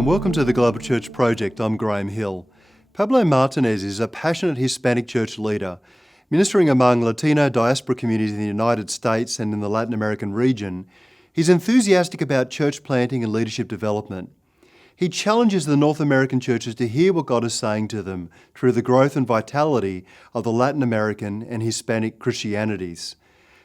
and welcome to the Global Church Project. I'm Graham Hill. Pablo Martinez is a passionate Hispanic church leader, ministering among Latino diaspora communities in the United States and in the Latin American region. He's enthusiastic about church planting and leadership development. He challenges the North American churches to hear what God is saying to them through the growth and vitality of the Latin American and Hispanic Christianities.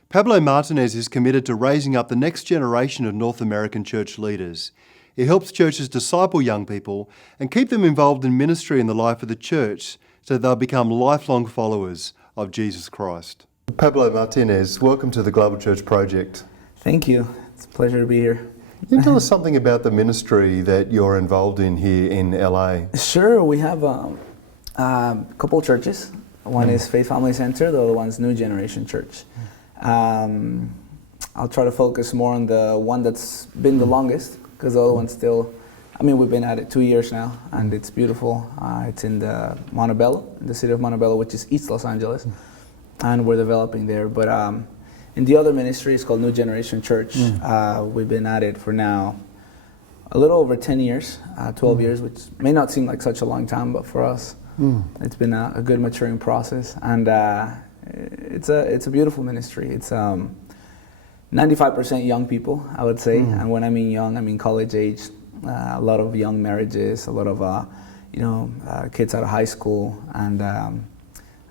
Pablo Martinez is committed to raising up the next generation of North American church leaders. He helps churches disciple young people and keep them involved in ministry in the life of the church so they'll become lifelong followers of Jesus Christ. Pablo Martinez, welcome to the Global Church Project. Thank you. It's a pleasure to be here. Can you tell us something about the ministry that you're involved in here in LA? Sure. We have a couple churches. One is Faith Family Center, the other one's New Generation Church. I'll try to focus more on the one that's been the longest, because the other one's still, we've been at it 2 years now, and it's beautiful. It's in the Montebello, in the city of Montebello, which is East Los Angeles, and we're developing there. But in the other ministry, it's called New Generation Church. We've been at it for now a little over 10 years, 12 years, which may not seem like such a long time, but for us, it's been a good maturing process. And it's a beautiful ministry. It's 95% young people, I would say, and when I mean young, I mean college age. A lot of young marriages, a lot of kids out of high school, and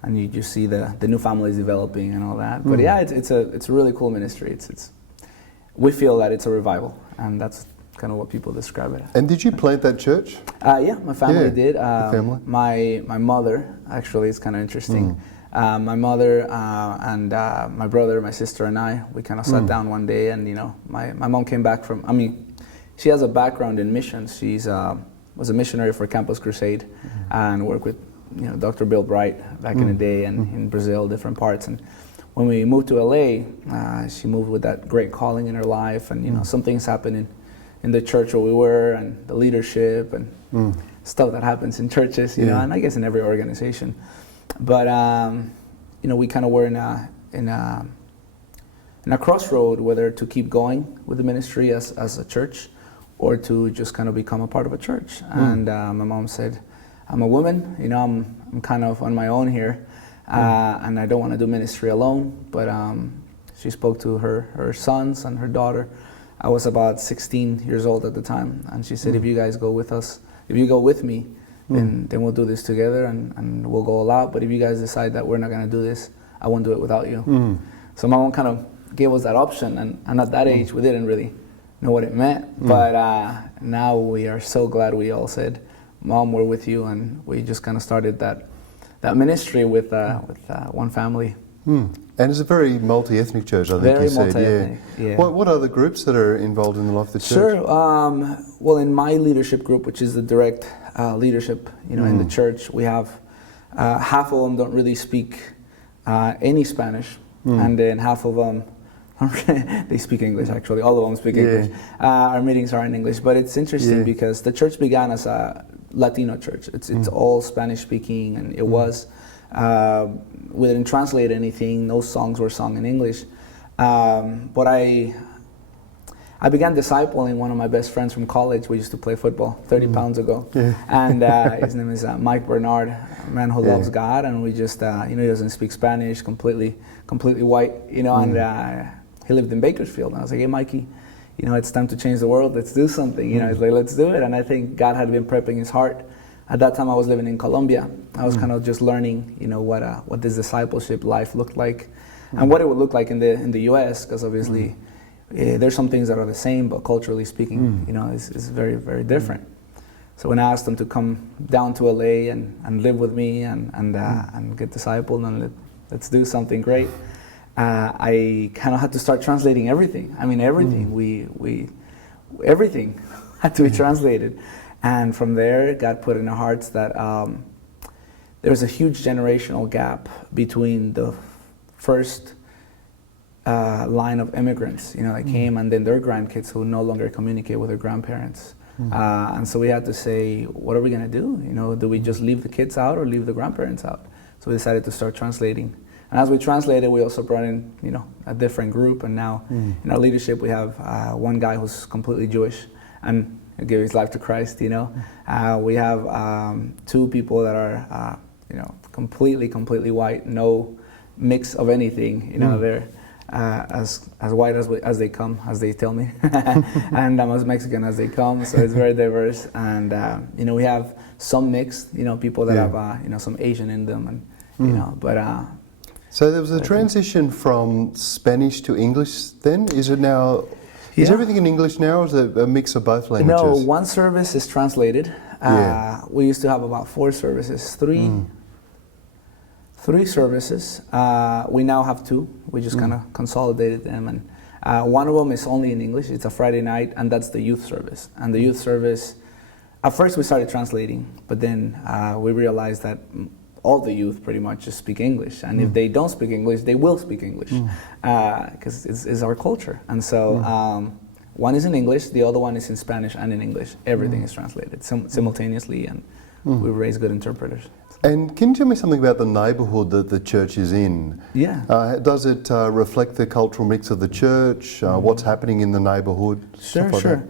you just see the new families developing and all that. But yeah, it's a really cool ministry. We feel that it's a revival, and that's kind of what people describe it as. And did you plant that church? Yeah, my family did. Family? My mother, actually, is kind of interesting. My mother and my brother, my sister, and we kind of sat down one day, and my mom came back from. She has a background in missions. She's was a missionary for Campus Crusade, and worked with Dr. Bill Bright back in the day, and in Brazil, different parts. And when we moved to LA, she moved with that great calling in her life, and some things happened in the church where we were, and the leadership, and stuff that happens in churches, and I guess in every organization. But we kind of were in a crossroad whether to keep going with the ministry as a church, or to just kind of become a part of a church. And my mom said, "I'm a woman, I'm kind of on my own here, and I don't want to do ministry alone." But she spoke to her sons and her daughter. I was about 16 years old at the time, and she said, "If you guys go with us, if you go with me, then we'll do this together, and we'll go all out. But if you guys decide that we're not going to do this, I won't do it without you." So my mom kind of gave us that option, and at that age, we didn't really know what it meant. But now we are so glad we all said, "Mom, we're with you," and we just kind of started that ministry with one family. And it's a very multi-ethnic church, I think you said. Multi-ethnic, yeah. What are the groups that are involved in the life of the church? Sure. Well, in my leadership group, which is the direct leadership, in the church, we have half of them don't really speak any Spanish, and then half of them they speak English. Actually, all of them speak English. Our meetings are in English, but it's interesting because the church began as a Latino church. It's all Spanish speaking, and it was. We didn't translate anything. No songs were sung in English. But I began discipling one of my best friends from college. We used to play football 30 pounds ago. And his name is Mike Bernard, a man who loves God. And we just, he doesn't speak Spanish, completely white, and he lived in Bakersfield. And I was like, "Hey, Mikey, it's time to change the world. Let's do something." He's like, "Let's do it." And I think God had been prepping his heart. At that time, I was living in Colombia. I was kind of just learning, what this discipleship life looked like, and what it would look like in the U.S. Because obviously, there's some things that are the same, but culturally speaking, is very, very different. So when I asked them to come down to LA and live with me and get discipled and let's do something great, I kind of had to start translating everything. Everything everything had to be translated. And from there, God put in our hearts that there's a huge generational gap between the first line of immigrants, that came, and then their grandkids who no longer communicate with their grandparents. And so we had to say, what are we going to do? Do we just leave the kids out or leave the grandparents out? So we decided to start translating. And as we translated, we also brought in, a different group. And now in our leadership, we have one guy who's completely Jewish. And give his life to Christ. We have 2 people that are completely white, no mix of anything. They're as white as they come, as they tell me, and I'm as Mexican as they come. So it's very diverse, and we have some mixed, people that have some Asian in them, and but. So there was a transition from Spanish to English. Then is it now? Is everything in English now, or is it a mix of both languages? No, one service is translated. We used to have about 4 services, 3 services. We now have 2. We just kind of consolidated them, and one of them is only in English. It's a Friday night, and that's the youth service. And the youth service, at first we started translating, but then we realized that all the youth pretty much just speak English, and if they don't speak English, they will speak English, because it's our culture. And so one is in English, the other one is in Spanish and in English. Everything is translated simultaneously, and we raise good interpreters. And can you tell me something about the neighbourhood that the church is in? Yeah. Does it reflect the cultural mix of the church? What's happening in the neighbourhood? Sure.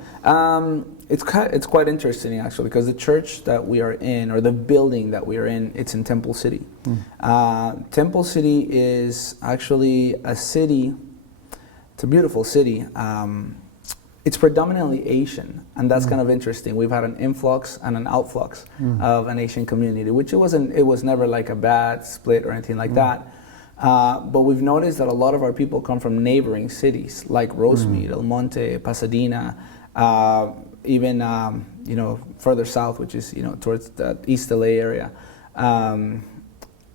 It's quite interesting, actually, because the church that we are in, or the building that we are in, it's in Temple City. Temple City is actually a city. It's a beautiful city. It's predominantly Asian, and that's kind of interesting. We've had an influx and an outflux of an Asian community, which it was never like a bad split or anything like that. But we've noticed that a lot of our people come from neighboring cities like Rosemead, El Monte, Pasadena, even further south, which is towards the East LA area,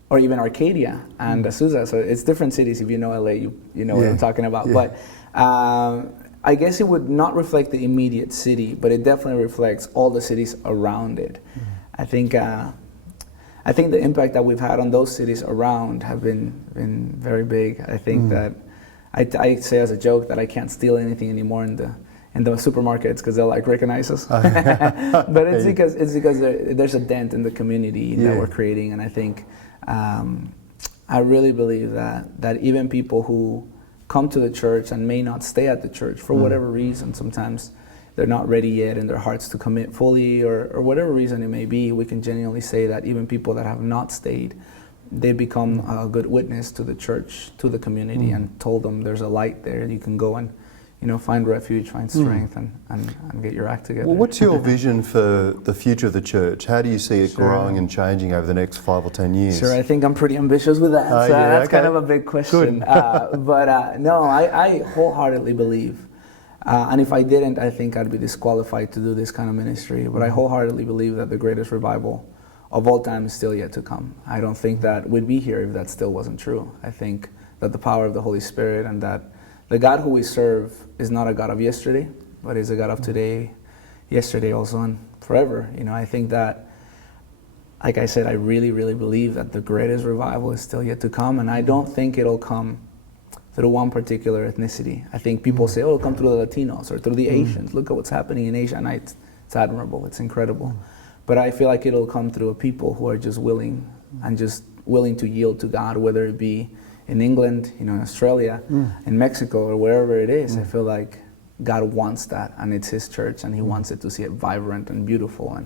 or even Arcadia and Azusa. So it's different cities. If you know LA, you know what I'm talking about. Yeah. But I guess it would not reflect the immediate city, but it definitely reflects all the cities around it. I think the impact that we've had on those cities around have been very big. I think that I say as a joke that I can't steal anything anymore in the supermarkets because they'll recognize us. But it's because there's a dent in the community that we're creating, and I think I really believe that even people who come to the church and may not stay at the church for whatever reason, sometimes they're not ready yet in their hearts to commit fully, or whatever reason it may be, we can genuinely say that even people that have not stayed, they become a good witness to the church, to the community, and told them there's a light there, you can go and find refuge, find strength, and get your act together. Well, what's your vision for the future of the church? How do you see it growing and changing over the next 5 or 10 years? Sure, I think I'm pretty ambitious with that. So that's kind of a big question. No, I wholeheartedly believe, and if I didn't, I think I'd be disqualified to do this kind of ministry, but I wholeheartedly believe that the greatest revival of all time is still yet to come. I don't think that we'd be here if that still wasn't true. I think that the power of the Holy Spirit and that the God who we serve is not a God of yesterday, but is a God of today, yesterday also, and forever. I think that, like I said, I really, really believe that the greatest revival is still yet to come, and I don't think it'll come through one particular ethnicity. I think people say, oh, it'll come through the Latinos or through the Asians. Look at what's happening in Asia, and it's admirable, it's incredible. But I feel like it'll come through a people who are just willing to yield to God, whether it be in England, in Australia, in Mexico, or wherever it is. I feel like God wants that, and it's His church, and He wants it to see it vibrant and beautiful.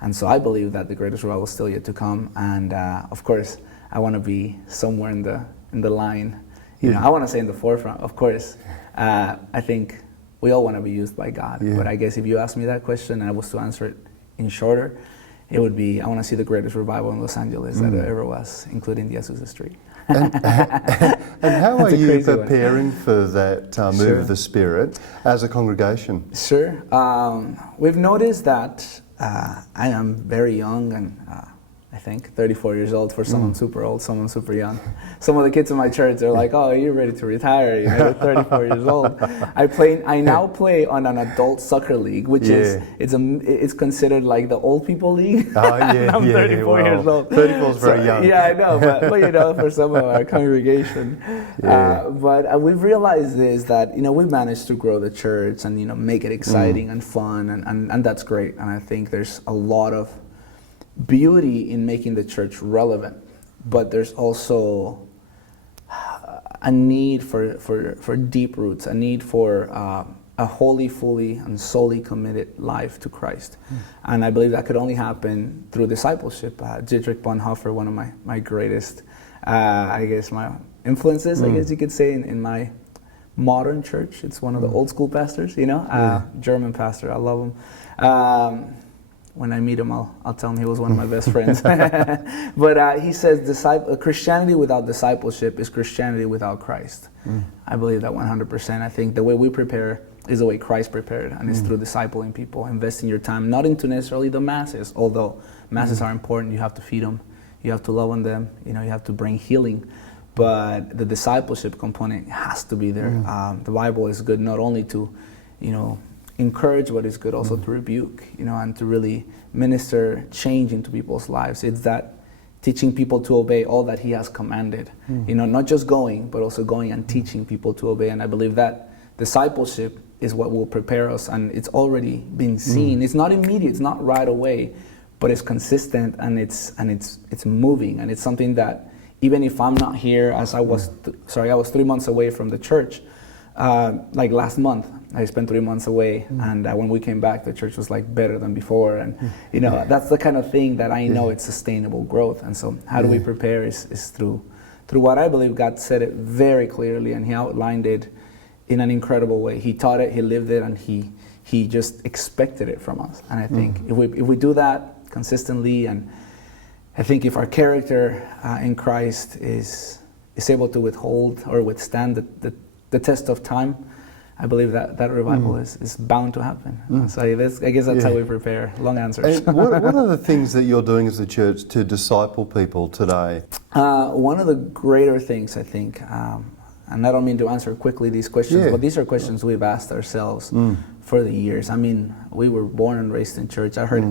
And so I believe that the greatest revival is still yet to come. And of course, I want to be somewhere in the line. I want to say in the forefront. Of course, I think we all want to be used by God. But I guess if you asked me that question and I was to answer it in shorter, it would be, I want to see the greatest revival in Los Angeles that there ever was, including the Azusa Street. And how are you preparing for that move of the Spirit as a congregation? Sure. We've noticed that I am very young, and I think 34 years old for someone super old, someone super young. Some of the kids in my church are like, "Oh, you're ready to retire? You're 34 years old." I now play on an adult soccer league, which it's considered like the old people league. Oh yeah, I'm 34 years old. 34 is very young. Yeah, I know, but for some of our congregation. But we've realized is that we've managed to grow the church and make it exciting and fun, and that's great. And I think there's a lot of beauty in making the church relevant, but there's also a need for deep roots, a need for a wholly, fully, and solely committed life to Christ. And I believe that could only happen through discipleship. Dietrich Bonhoeffer, one of my greatest, I guess, my influences, I guess you could say, in my modern church. It's one of the old school pastors, German pastor. I love him. When I meet him, I'll tell him he was one of my best friends. But he says, Christianity without discipleship is Christianity without Christ. I believe that 100%. I think the way we prepare is the way Christ prepared, and it's through discipling people, investing your time, not into necessarily the masses, although masses are important. You have to feed them, you have to love on them, you have to bring healing. But the discipleship component has to be there. The Bible is good not only to, encourage, but it's good also to rebuke, and to really minister change into people's lives. It's that teaching people to obey all that He has commanded. Not just going, but also going and teaching people to obey. And I believe that discipleship is what will prepare us, and it's already been seen. It's not immediate, it's not right away, but it's consistent, and it's moving, and it's something that even if I'm not here, as I was 3 months away from the church, like last month, I spent 3 months away, and when we came back, the church was like better than before, and that's the kind of thing that I know it's sustainable growth. And so, how do we prepare? Is through what I believe God said it very clearly, and He outlined it in an incredible way. He taught it, He lived it, and He just expected it from us. And I think if we do that consistently, and I think if our character in Christ is able to withhold or withstand the test of time, I believe that revival is bound to happen. So I guess that's how we prepare. Long answers. And what are the things that you're doing as a church to disciple people today? One of the greater things, I think, and I don't mean to answer quickly these questions, but these are questions we've asked ourselves for the years. I mean, we were born and raised in church. I heard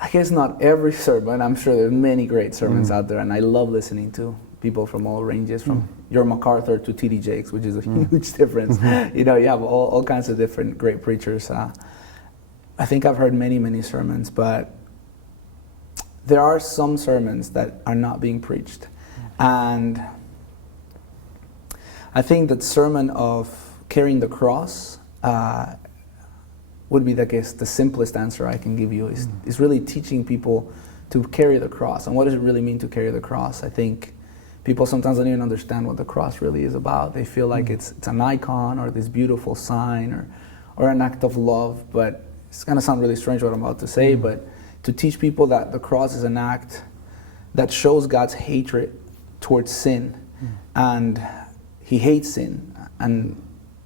I guess not every sermon. I'm sure there's many great sermons out there, and I love listening to people from all ranges, from John MacArthur to T.D. Jakes, which is a huge difference. You have all kinds of different great preachers. I think I've heard many sermons, but there are some sermons that are not being preached. And I think that sermon of carrying the cross would be, I guess, the simplest answer I can give you is really teaching people to carry the cross. And what does it really mean to carry the cross? I think people sometimes don't even understand what the cross really is about. They feel like it's an icon or this beautiful sign or an act of love. But it's going to sound really strange what I'm about to say, but to teach people that the cross is an act that shows God's hatred towards sin. And He hates sin, and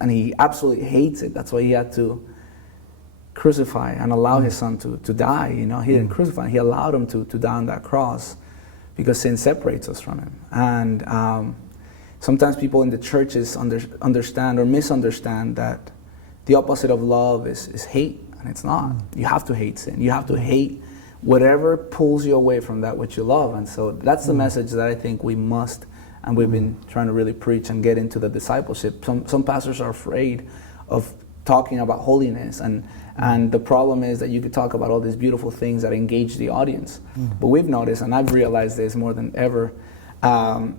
He absolutely hates it. That's why He had to crucify and allow His Son to die. He didn't crucify him. He allowed Him to die on that cross because sin separates us from Him. And sometimes people in the churches understand or misunderstand that the opposite of love is hate, and it's not. You have to hate sin. You have to hate whatever pulls you away from that which you love. And so that's the message that I think we must, and we've been trying to really preach and get into the discipleship. Some pastors are afraid of talking about holiness, and the problem is that you could talk about all these beautiful things that engage the audience. But we've noticed, and I've realized this more than ever,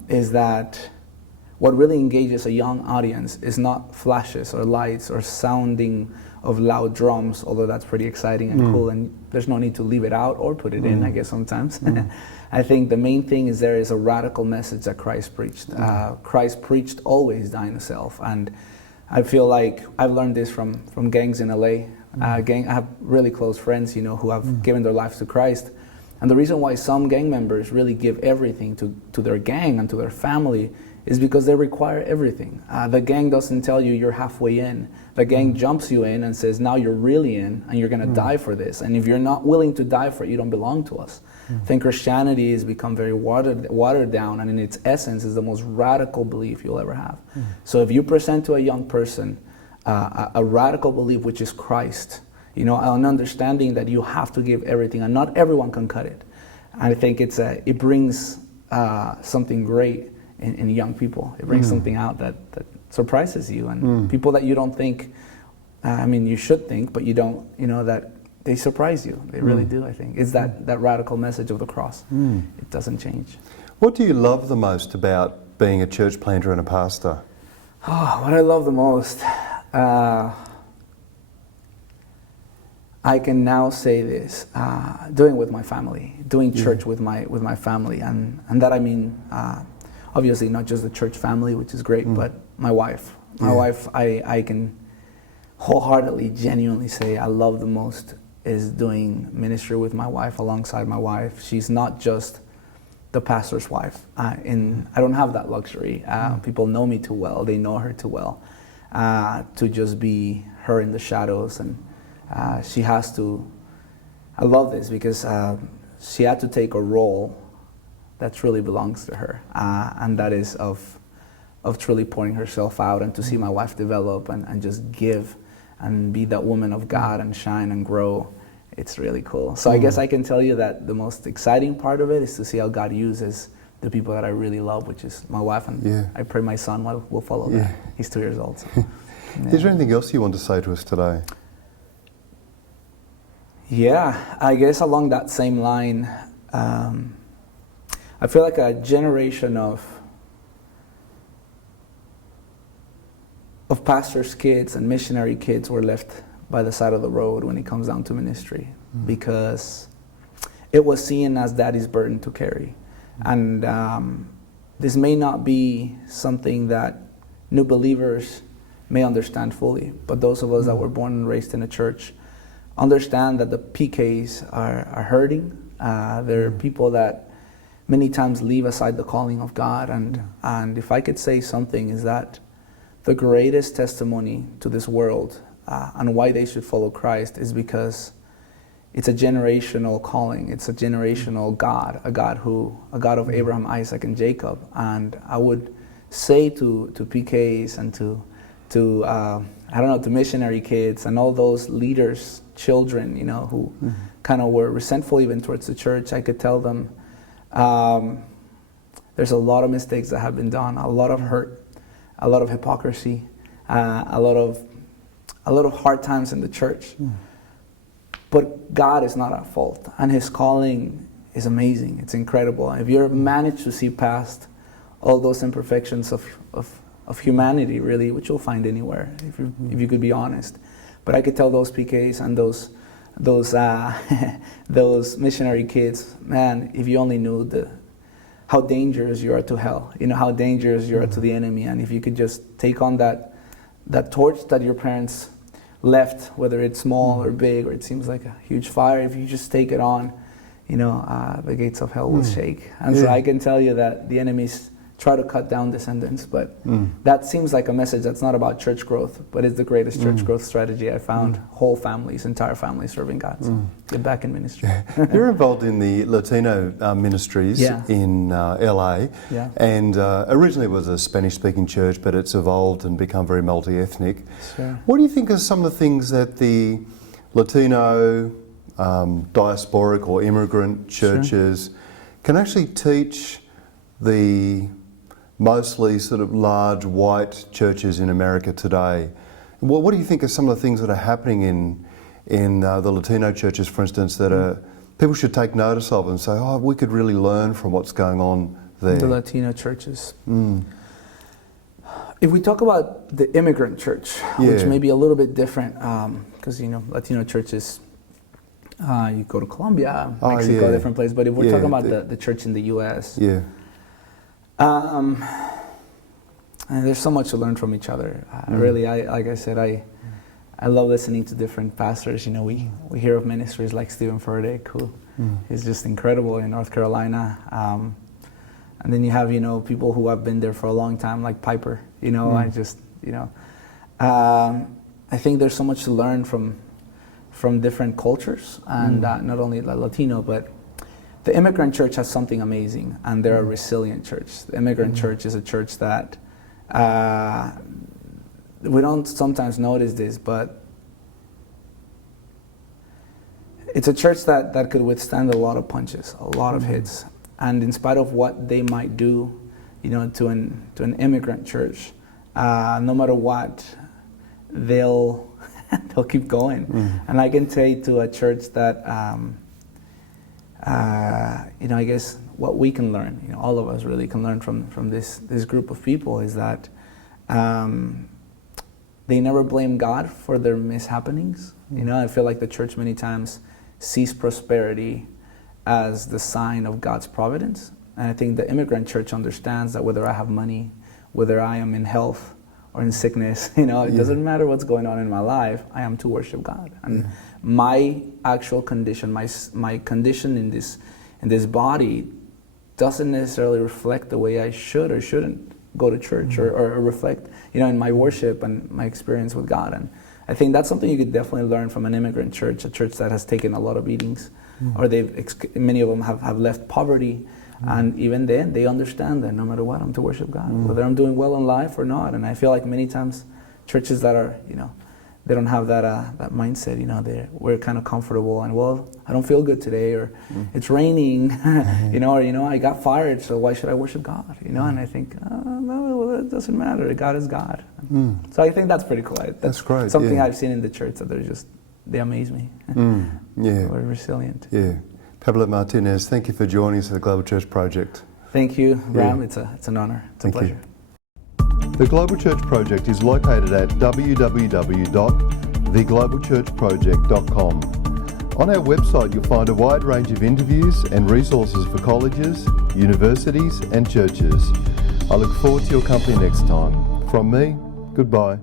is that what really engages a young audience is not flashes or lights or sounding of loud drums, although that's pretty exciting and cool, and there's no need to leave it out or put it in, I guess, sometimes. I think the main thing is there is a radical message that Christ preached. Christ preached always dying to self, and I feel like I've learned this from gangs in LA. I have really close friends, who have given their lives to Christ. And the reason why some gang members really give everything to their gang and to their family is because they require everything. The gang doesn't tell you you're halfway in. The gang jumps you in and says, now you're really in, and you're going to die for this. And if you're not willing to die for it, you don't belong to us. I think Christianity has become very watered down, and in its essence is the most radical belief you'll ever have. So if you present to a young person a radical belief, which is Christ, an understanding that you have to give everything, and not everyone can cut it. I think it brings something great in young people. It brings something out that surprises you, and people that you don't think, you should think, but you don't, that they surprise you. They really do, I think. It's that radical message of the cross. It doesn't change. What do you love the most about being a church planter and a pastor? Oh, what I love the most. I can now say this, doing with my family, doing church with my family, and that I mean, obviously not just the church family, which is great, but my wife. My wife, I can wholeheartedly, genuinely say I love the most is doing ministry with my wife, alongside my wife. She's not just the pastor's wife. I don't have that luxury. People know me too well. They know her too well to just be her in the shadows, and she has to. I love this because she had to take a role that truly belongs to her, and that is of truly pouring herself out, and to see my wife develop and just give and be that woman of God and shine and grow. It's really cool. So I guess I can tell you that the most exciting part of it is to see how God uses the people that I really love, which is my wife, and I pray my son will follow that. He's 2 years old. So. Is there anything else you want to say to us today? Yeah, I guess along that same line, I feel like a generation of pastors' kids and missionary kids were left by the side of the road when it comes down to ministry, because it was seen as daddy's burden to carry. And this may not be something that new believers may understand fully, but those of us that were born and raised in a church understand that the PKs are hurting. They're people that many times leave aside the calling of God. And if I could say something, is that the greatest testimony to this world and why they should follow Christ is because it's a generational calling. It's a generational God, a God of Abraham, Isaac, and Jacob. And I would say to PKs and to to missionary kids and all those leaders, children, who kind of were resentful even towards the church, I could tell them there's a lot of mistakes that have been done, a lot of hurt, a lot of hypocrisy, a lot of hard times in the church. But God is not at fault, and His calling is amazing. It's incredible. If you manage to see past all those imperfections of humanity, really, which you'll find anywhere, if you could be honest. But I could tell those PKs and those missionary kids, man, if you only knew how dangerous you are to hell, how dangerous you are to the enemy, and if you could just take on that torch that your parents left, whether it's small or big, or it seems like a huge fire, if you just take it on, the gates of hell will shake. And so I can tell you that the enemies try to cut down descendants, but that seems like a message that's not about church growth, but it's the greatest church growth strategy I found. Whole families, entire families serving God. So get back in ministry. You're involved in the Latino ministries in LA, and originally it was a Spanish-speaking church, but it's evolved and become very multi-ethnic. Sure. What do you think are some of the things that the Latino diasporic or immigrant churches can actually teach the mostly sort of large white churches in America today? What do you think are some of the things that are happening in the Latino churches, for instance, that people should take notice of and say, oh, we could really learn from what's going on there? The Latino churches. If we talk about the immigrant church, which may be a little bit different, because Latino churches, you go to Colombia, Mexico, different places. But if we're talking about the church in the U.S., and there's so much to learn from each other. Really, like I said, I love listening to different pastors. We hear of ministries like Stephen Furtick, who is just incredible in North Carolina. And then you have people who have been there for a long time, like Piper. I think there's so much to learn from different cultures, and not only Latino, but the immigrant church has something amazing, and they're a resilient church. The immigrant church is a church that we don't sometimes notice this, but it's a church that could withstand a lot of punches, a lot of hits, and in spite of what they might do, to an immigrant church, no matter what, they'll keep going. And I can say to a church that. I guess what we can learn, all of us really can learn from this group of people is that they never blame God for their mishappenings. You know, I feel like the church many times sees prosperity as the sign of God's providence. And I think the immigrant church understands that whether I have money, whether I am in health or in sickness, you know, it doesn't matter what's going on in my life, I am to worship God. And my actual condition, my condition in this body doesn't necessarily reflect the way I should or shouldn't go to church or reflect, you know, in my worship and my experience with God. And I think that's something you could definitely learn from an immigrant church, a church that has taken a lot of beatings, or many of them have left poverty. And even then, they understand that no matter what, I'm to worship God, whether I'm doing well in life or not. And I feel like many times churches that are, you know, they don't have that mindset, you know, we're kind of comfortable and, well, I don't feel good today, or it's raining, you know, or, you know, I got fired, so why should I worship God, you know? And I think, no, well, it doesn't matter, God is God. So I think that's pretty cool. That's great. Something I've seen in the church that they amaze me. Yeah. We're resilient. Yeah. Pablo Martinez, thank you for joining us at the Global Church Project. Thank you, Ram. It's an honor. It's a pleasure. The Global Church Project is located at www.theglobalchurchproject.com. On our website, you'll find a wide range of interviews and resources for colleges, universities, and churches. I look forward to your company next time. From me, goodbye.